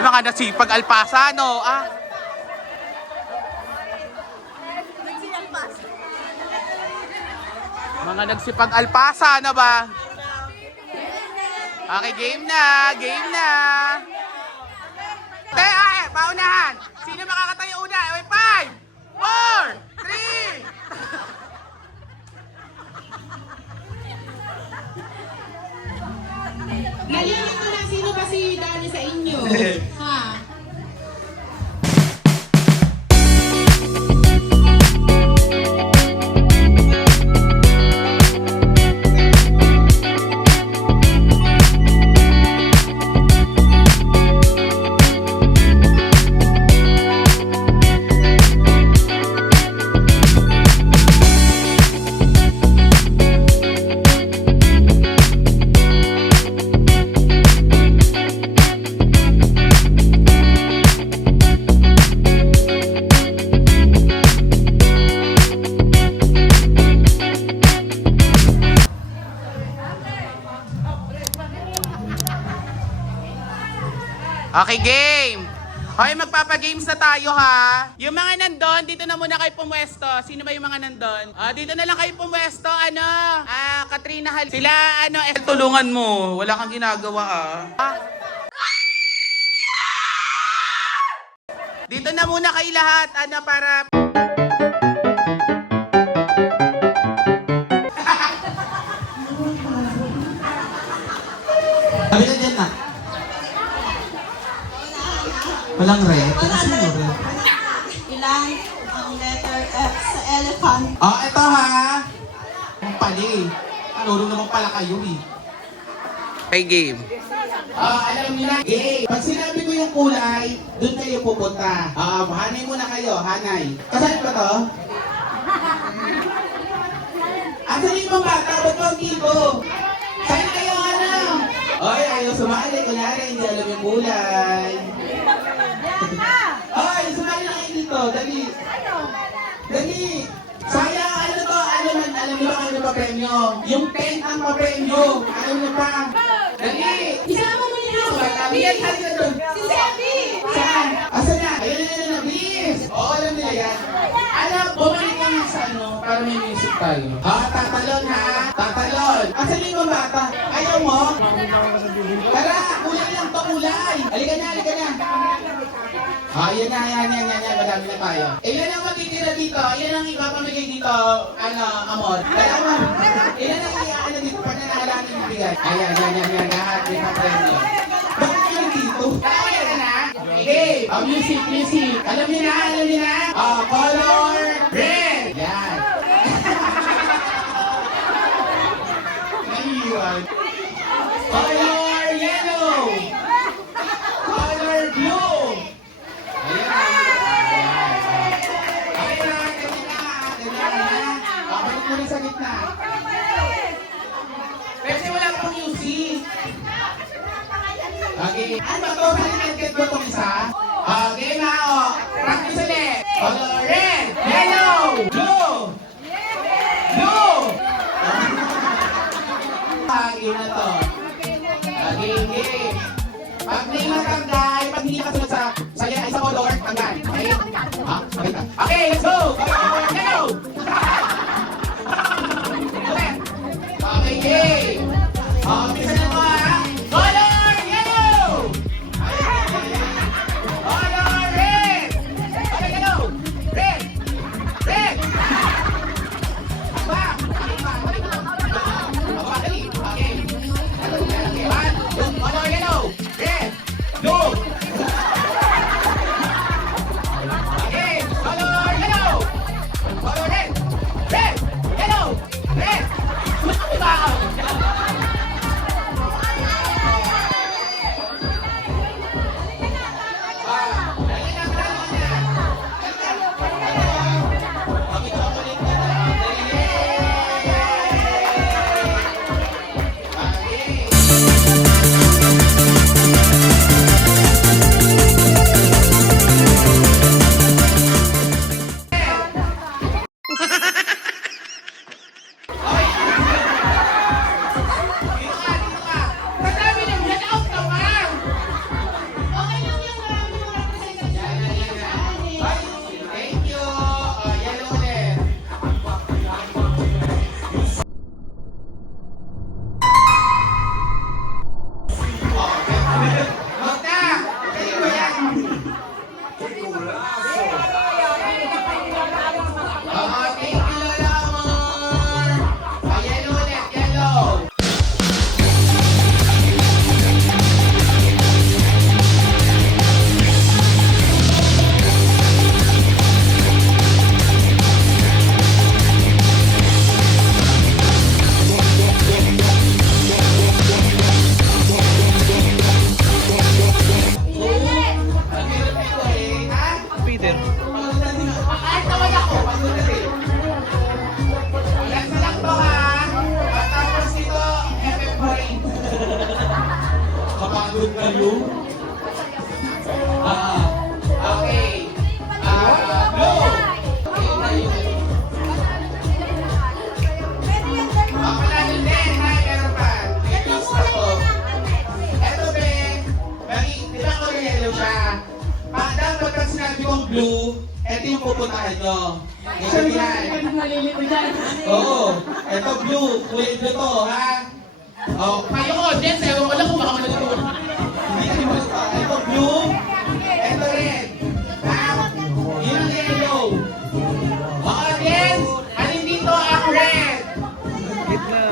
Ay, mga nasipag alpasa, no? Ah. Mga nagsipag alpasa na ba? Okay, game na. Game na. Paunahan. Sino makakatayo una? Okay, 5, 4, 3. Nalilito lang sino ba si Dani sa inyo? Ha? Okay, game! Okay, magpapagames na tayo ha. Yung mga nandun, dito na muna kayo pumwesto. Sino ba yung mga nandun? Dito na lang kayo pumwesto, Katrina Hal. Sila, tulungan mo. Wala kang ginagawa Dito na muna kayo lahat, para... Sabi na dyan na. Walang red. Ano sino red? Ilan ang letter F sa elephant? Ito ha. Ang pali. Nuro naman pala kayo Okay, game. Alam niyo na. Pag sinabi ko yung kulay, doon kayo pupunta. Hanay muna kayo, hanay. Kasali ba to? Asan yung mga bata? Ba't ba ang tipo? Saan kayo, Oy, ayaw sumali. Kunyari, hindi alam yung kulay. Oy, sumali na kayo dito. Dali. Dali. Sayang, alam niyo ba ano pa premyo? Yung pen ang pa-premyo. Alam niyo pa. Dali. Isama mo nila si Sabi, Sebi! doon. Si Sebi! Saan? Asan na? Ayun, please. Oo, alam nila yan. Bumalik ka nga sa para may music tayo. Tatalon ha. Tatalon. Asan yung mga bata? Ayaw mo? Tara, kulay lang to, kulay. Halika na. Yan. Madami na tayo. Ilan ang matitira dito? Ilan ang ipapamigay dito? Amor. Kaya mo. Ilan ang dito? Pag nanalanin yung bigay. Yan. Lahat. May pa-premyo. Bakit kayo dito? Kaya ka na? Okay. Music. Alam niyo na? Color red. Yan. Naiiwan. Color yellow. Color blue. Balik mo rin sa gitna. Kasi wala pang music. Okay. Ano to? Balik ko itong isa. Okay na practice ulit. Color red, yellow, blue. Yun na to. Okay. Pag may matanggal, pag hindi nakasunod sa color, tanggal. Okay? Okay, let's go! Yellow! Okay, game! Bisa na mo Color yellow! Color red! Okay, yellow! Red! Color yellow! Red! Blue! Wag na! Kayo ba yan? Oo, thank you, Lola Amor! Yellow ulit, yellow! Peter. Kahit tawag ako, pagsunod eh. Relax na lang to ha. Pagtapos nito, FM brain. Kapagod kayo? Okay. Blue. Panalo din. Hi, meron pa. May close na po. Eto, Ben. Di ba ko yellow siya? Dapat pag sinabi kong blue, eto yung pupuntahan nyo. Ito yan. Oo. Eto blue. Kulay blue to, ha? Oh, kayo ko, Jens, ewan ko lang kung baka manatulog. Hindi ka naman ito. Eto blue. Eto red. Ha? Yun ang yellow. Oo, Jens. Alin dito ang red? Gitna.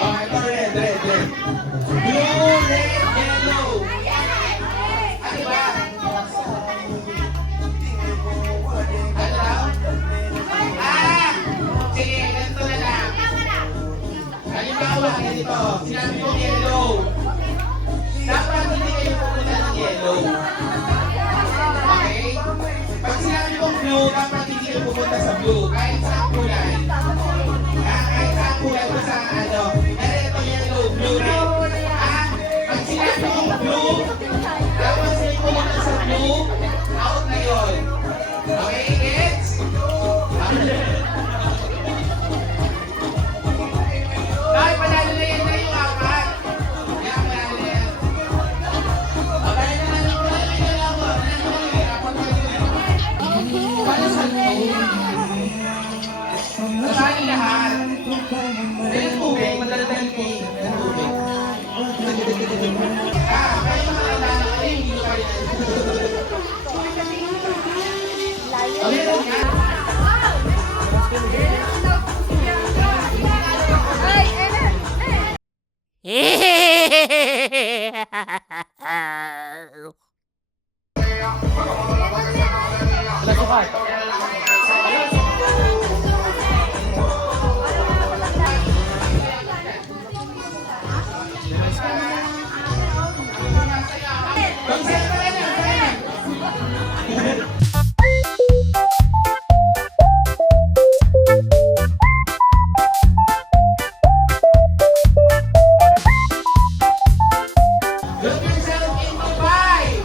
Oh, ito red. Blue, red, yellow. Ano ba? Ano daw? Sige, ganito na lang. Halimbawa, ganito. Sinabi ko yellow. Dapat hindi kayo pupunta ng yellow. Okay? Pag sinabi kong blue, dapat hindi kayo pupunta sa blue. Kahit sa kulay. Kahit sa kulay o sa ano. Pero ito yellow, blue, red. Pag sinabi kong blue, dapat sila pumunta sa blue, out na yun. Okay, gets? Dahil panalo na yan na yung apat. Kaya panalo na yan. Okay, nanalo na yan ako. Apat na yun. Para sa Sabali lahat. Dahil tubig, madala-dala tubig. Kayo mga nalala kayo, hindi nyo kaya. Meron nga. Nasukat. Consent pa rin yan, Look yourself in the five.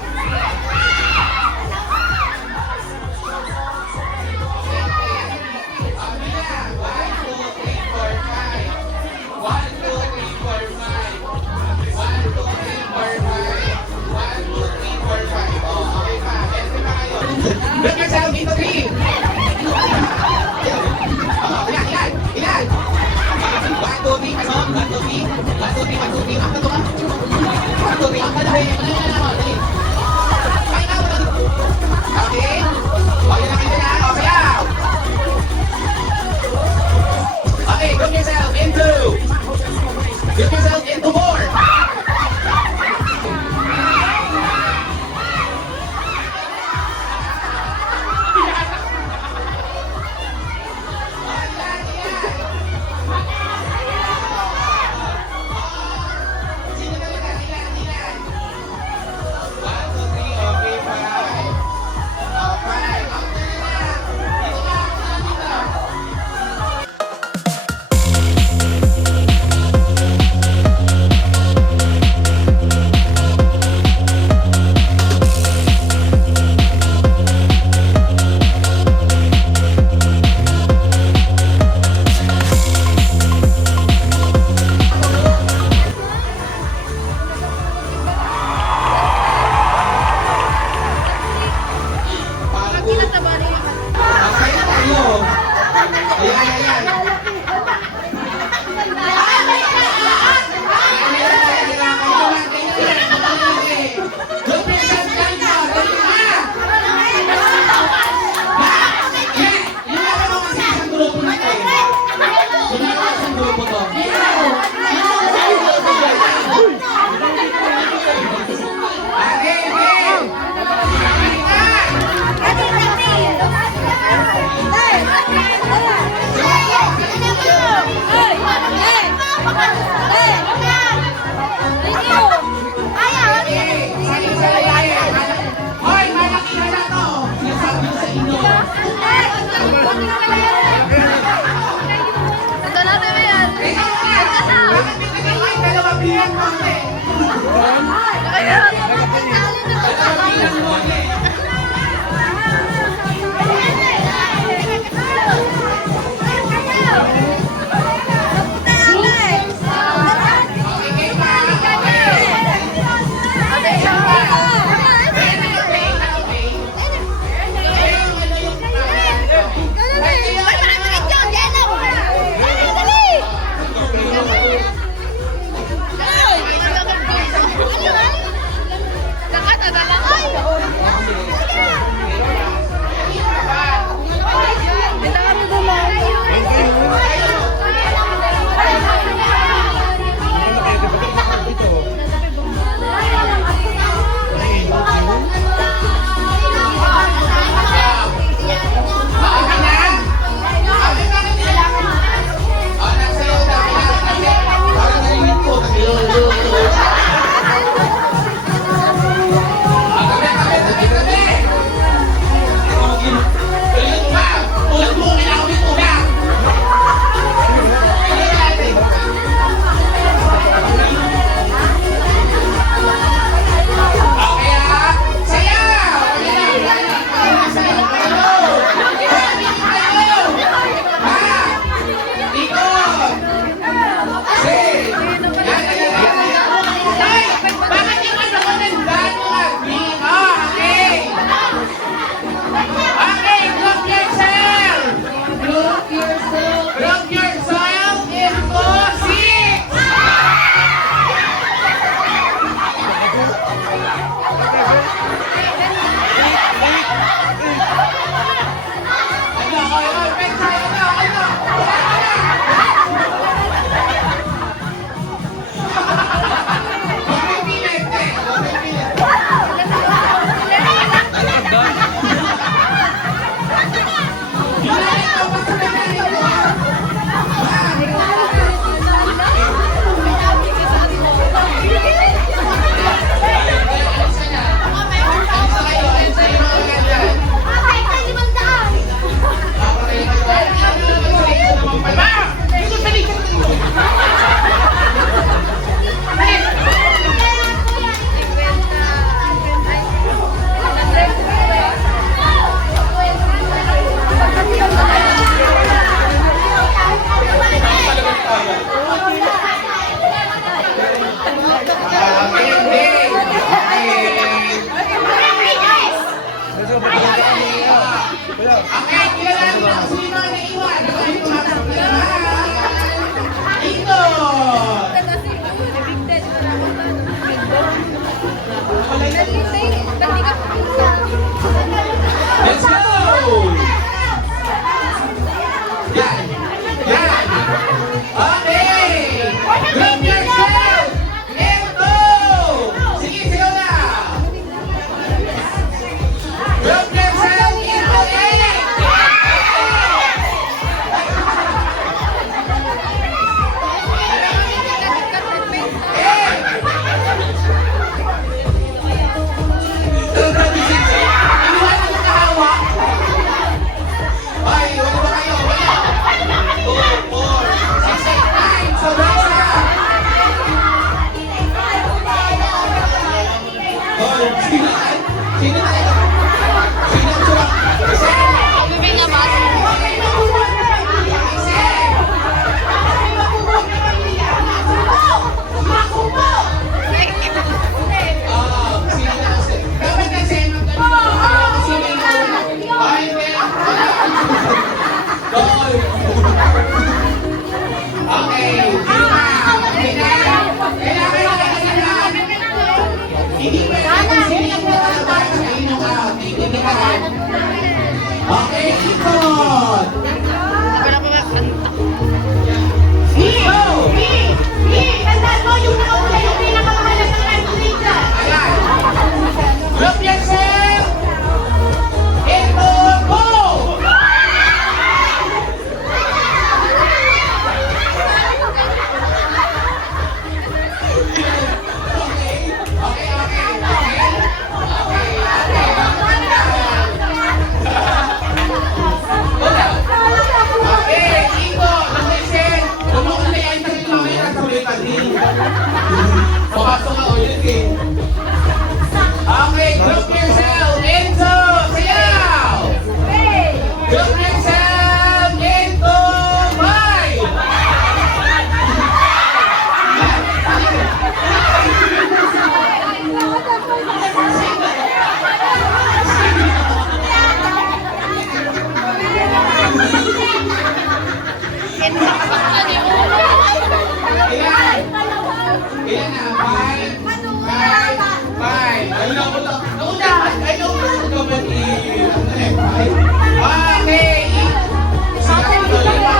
Okay, kilala mo na kung sino ang naiwan. Ako yung pumasok na. Ito! Let's go! Yan! Yan! Okay! Group yourself! Ito! Sige, sigaw na! Group yourself into eight! Hindi pwede kung sino yung Ay, nauna. Ay, nauna. Kapatid. Okay. Sige, tuloy pa.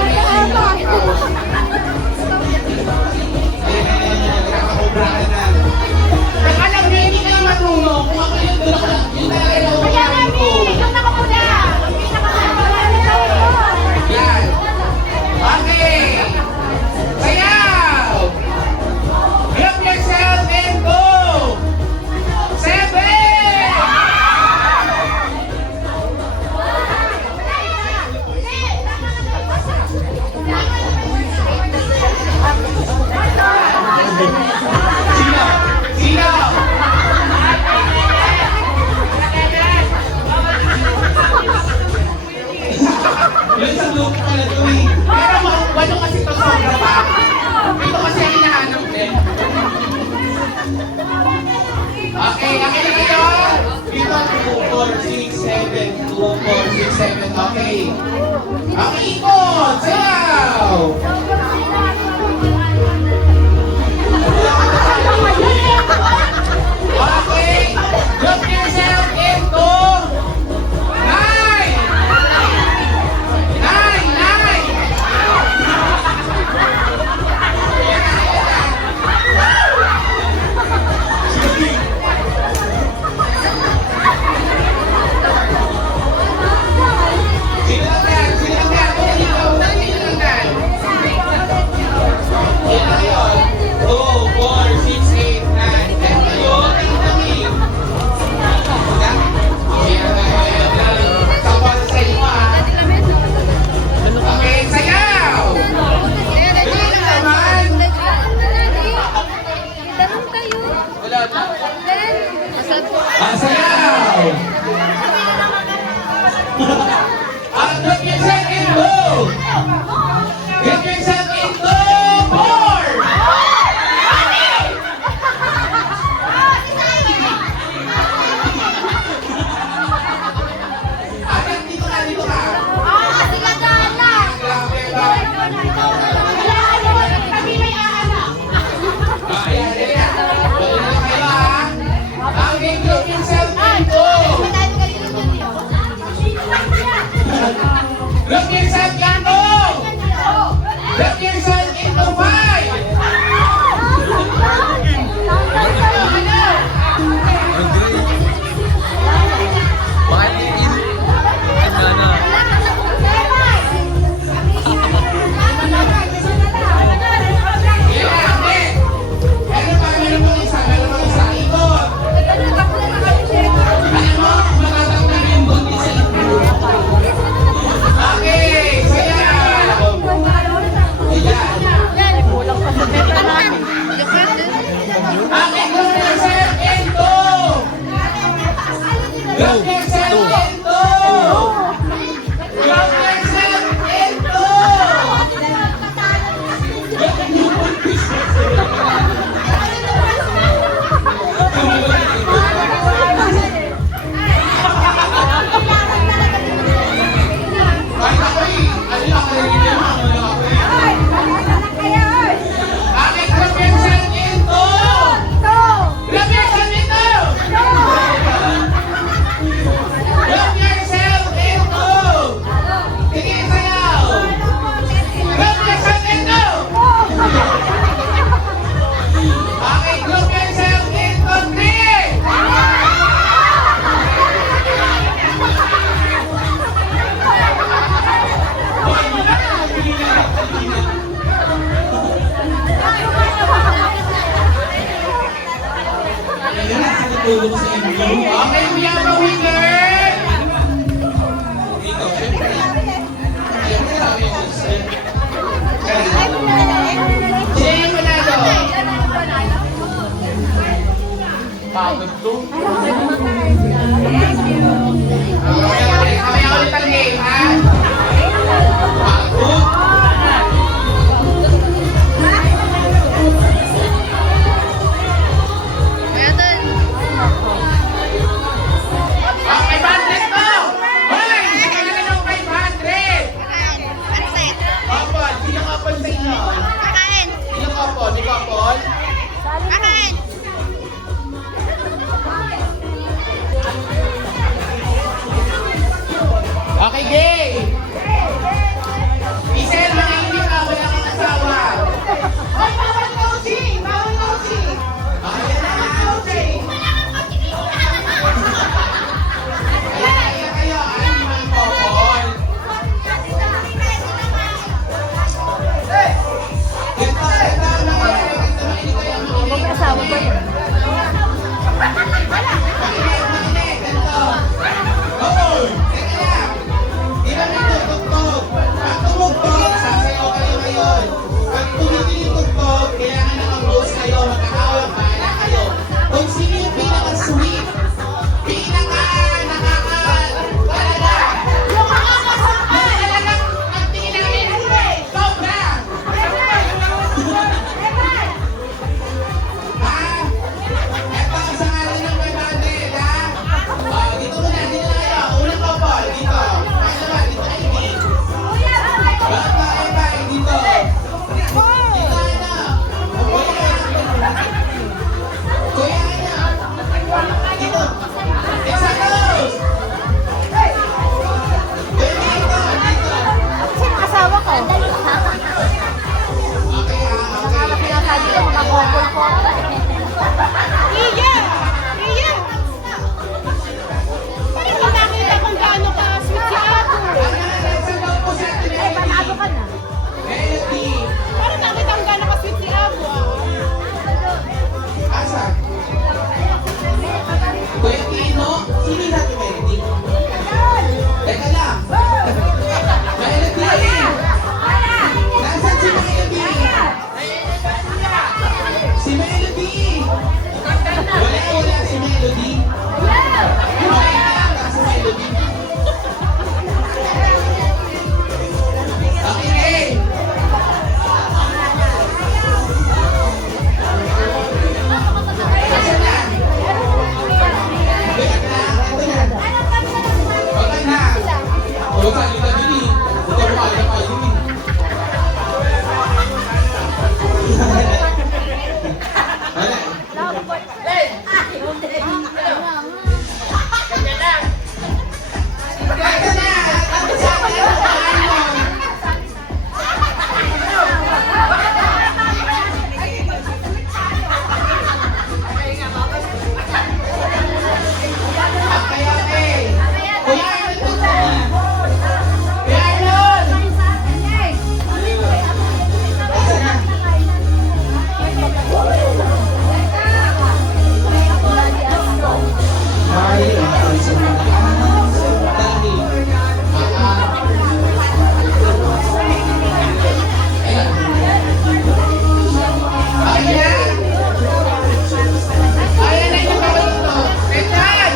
Nakakakubrahan na. Alam niyo, hindi ka na marunong. Kung ako yung doon ako, yung talaga na umayarin ko. Yan. Okay. Sayaw. Help yourself and go. 7. Sino? Sino? Yung sa loop pala ito eh. Pero walo kasi ito sobra pa. Ito kasi ang hinahanap din. Okay, okay na kayo? Dito, 2, 4, 6, 7. 2, 4, 6, 7. Okay. Okay, ikot! Sayaw! Okay. Look yourself into 9. 9. Sino lang yan? Sino lang yan? Unang sino lang yan? Yan na yun. 2, 4, 6, 8, 9. 10 kayo. Tingin-tingin. Tapos sa inyo ah. Okay, sayaw! Dali lang naman. Wala na. Sayaw! Look yourself in blue! Get yourself into 4! Dito ka, dito ka. Grabe ba? Ayan, ayan. Wala na kayo ah. Okay, look yourself into. Look yourself into. Look yourself into 5. Bakit in? Sana. Yeah, okay. Meron pa, meron pang isa, meron pang isa. Ikot. Alam mo, matatanggal yung buntis sa ikot. Okay, sayaw. Ayan. Okay, look yourself into. Look yourself into. Look yourself into. Ay, ako eh. Ano yung akalain niya? Ano ako eh? Okay, look yourself into. Look yourself into. Look yourself into. Sige, sayaw. Look yourself into. Okay, look yourself into 3. Okay, we have a winner! Dito, syempre. Syempre, sabi yung gusto. Sino yung manalo? Pagod to. Okay, kami ulit ang game, ha? Pagod. Okay, 500 to! Hoy! Sige na ng 500! Kapon, sino kapon sa inyo? Sino kapon? May kapon? Iya! Iya! Parang hindi nakita kung gaano ka sweet si Apo. Panalo ka na. Melody. Parang nakita kung gaano ka sweet si Apo. Asa? Kuya Tino, sino yung Happy Melody? Teka lang. Melody! Nasaan si Melody? Si Melody! Wala si Melody. Okay na, si Melody. Okay. Nasaan na? Wait lang, ito na. Okay na. Huwag ka dito, Dini. Huwag ka lumaya pa, Dini. Wala. Ito na. Ano sa akin? Ano? Okay, okay. Kuya Arnold, ito na. Kuya Arnold! Asa na? Ay, ang sa mga dahil ayan. Ayan na yung kamay ito. Rentan!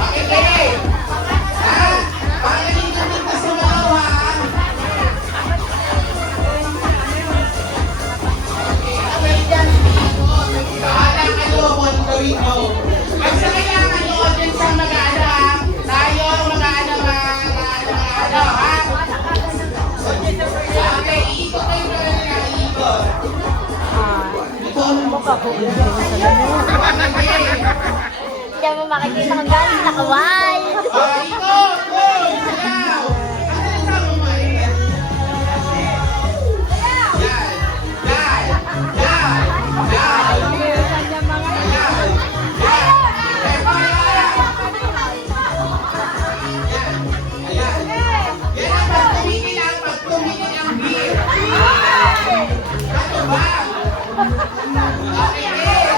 Okay, okay. Ha? Pagaling ka ng kasamaw, ha? Bahala kayo kung anong gawin nyo. Basta kailangan nyo din sa mag-ano, ha? Tayo mag-ano, ha? Okay, iikot kayo na lang, iikot. Ito ang mukha ko. Hindi mo makikita kung gaano nakaway. Ikot! Go! Sayaw! Ano yung tama mo, eh? Yan! Yan! Yan! Yan! Ayan! Yan! Eh, pangalawa! Yan! Ayan! Yan ang pag tumingin ang beer. Ano ba? Okay, eh!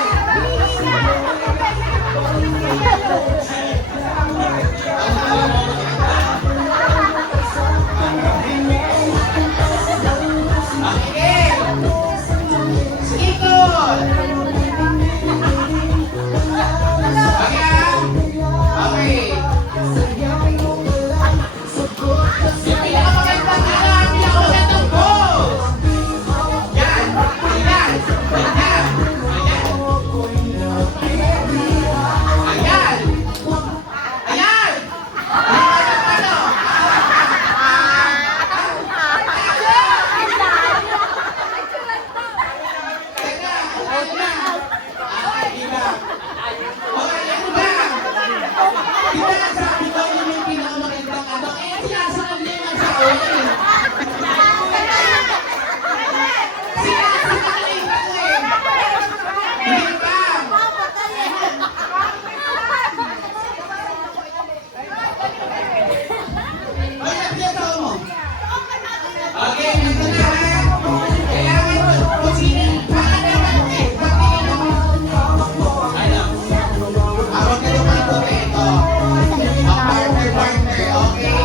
Okay! Ikot! Ayan! Okay! Yung pinakamagandang pinakamagandang pose! Yan! Ayan! Ayan! Ayan! Ayan! Ano? Teka! Ano na? Sige na. Okay, ano ba? Diba sabi ko yun yung pinakamagandang ano? Eh, sinasabi niya yung sa akin. Sinasabi ko eh. Hindi ba? Ay, nagpiyasaw mo. Okay, nandun na ha. Kailangan mo, kung sino, baka naman eh, pagtingin mo. Ano? Awag ka naman ito, ito. Partner, okay?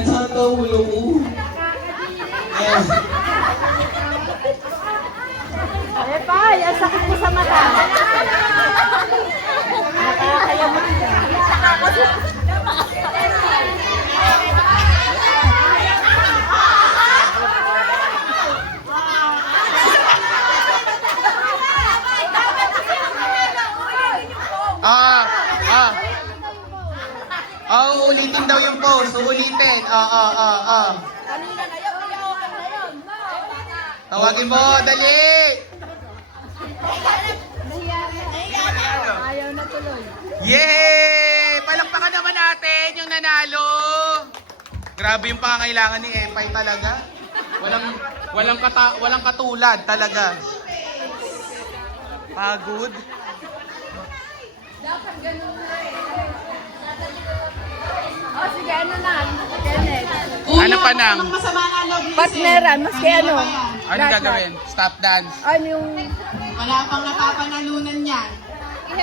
Nagsato ulo ko. Ayan. Eh, Pai, ang sakit mo sa mata. Nakakayamot ka. Ulitin daw yung pose. Ulitin. Tawagin mo, dali! Ayaw na tuloy. Yay! Palakpakan naman natin yung nanalo. Grabe yung pangangailangan ni Epay talaga. Walang katulad talaga. Pagod. O, sige, ano na? Kenneth. Ano pa nang? Anong masama na loob ni Partneran, maski ano. Ano gagawin? Stop dance. Ano yung... Wala pang napapanalunan yan. Hindi,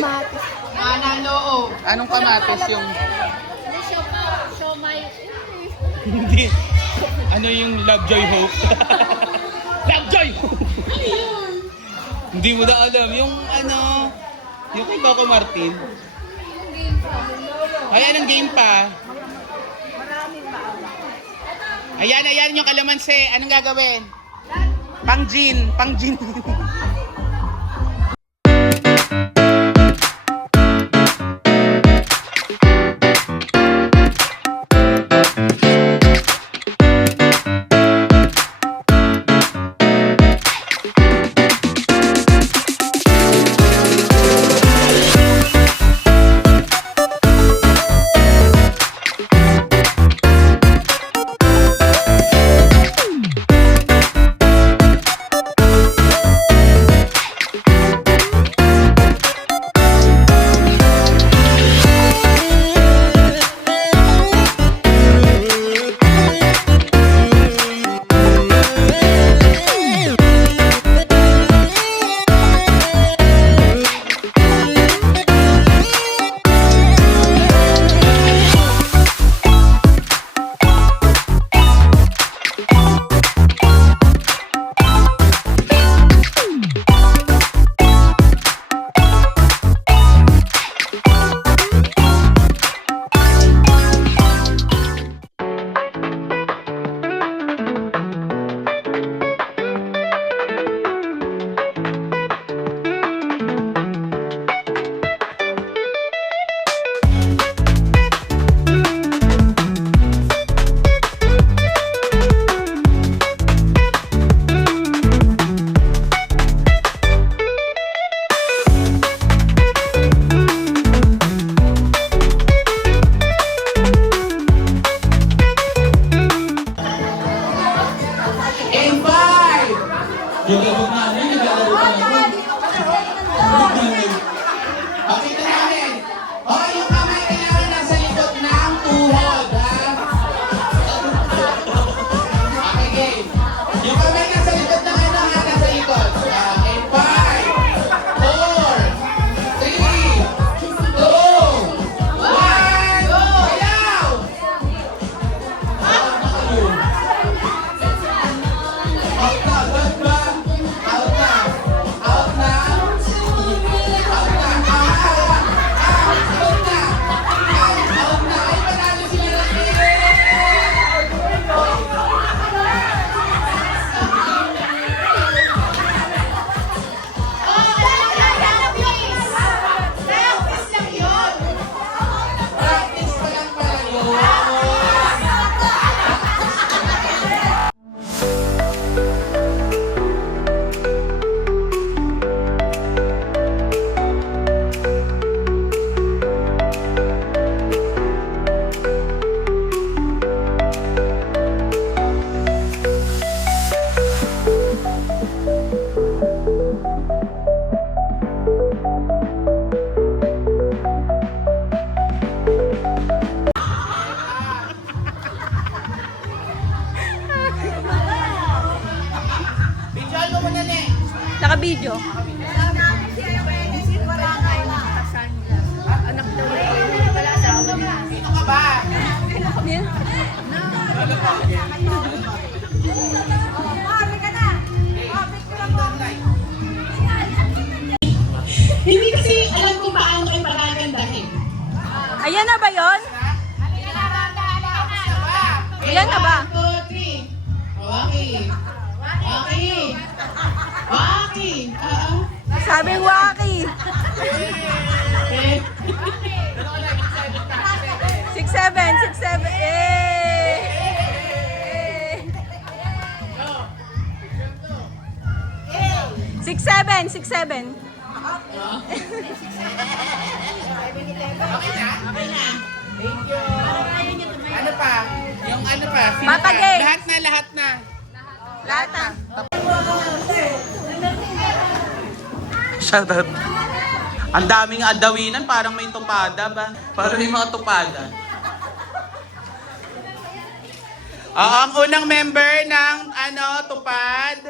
kamatis. Manaloob. Anong kamatis yung... Hindi. Ano yung Love Joy Hope? Love Joy Hope! Hindi mo na alam. Yung ano... Yung kay Coco Martin. Ay, anong game pa? Ayan yung kalamansi. Anong gagawin? Pang gin. Naka-video. Sino ka ba? Hindi kasi alam kung paano ay pagagandahin. Ayan na ba yun? Ayan na ba? 1, 2, 3. Waki. Waki. Waki. Sabing waki. 6'7", 6'7". Eh! 6'7", 6'7". Ano pa? Yung ano pa? Sino Papa pa? Gay. Lahat na, lahat na. Lahat na. Shoutout. Ang daming adawinan, parang may tupada ba? Parang may mga tupada. Ang unang member ng tupad.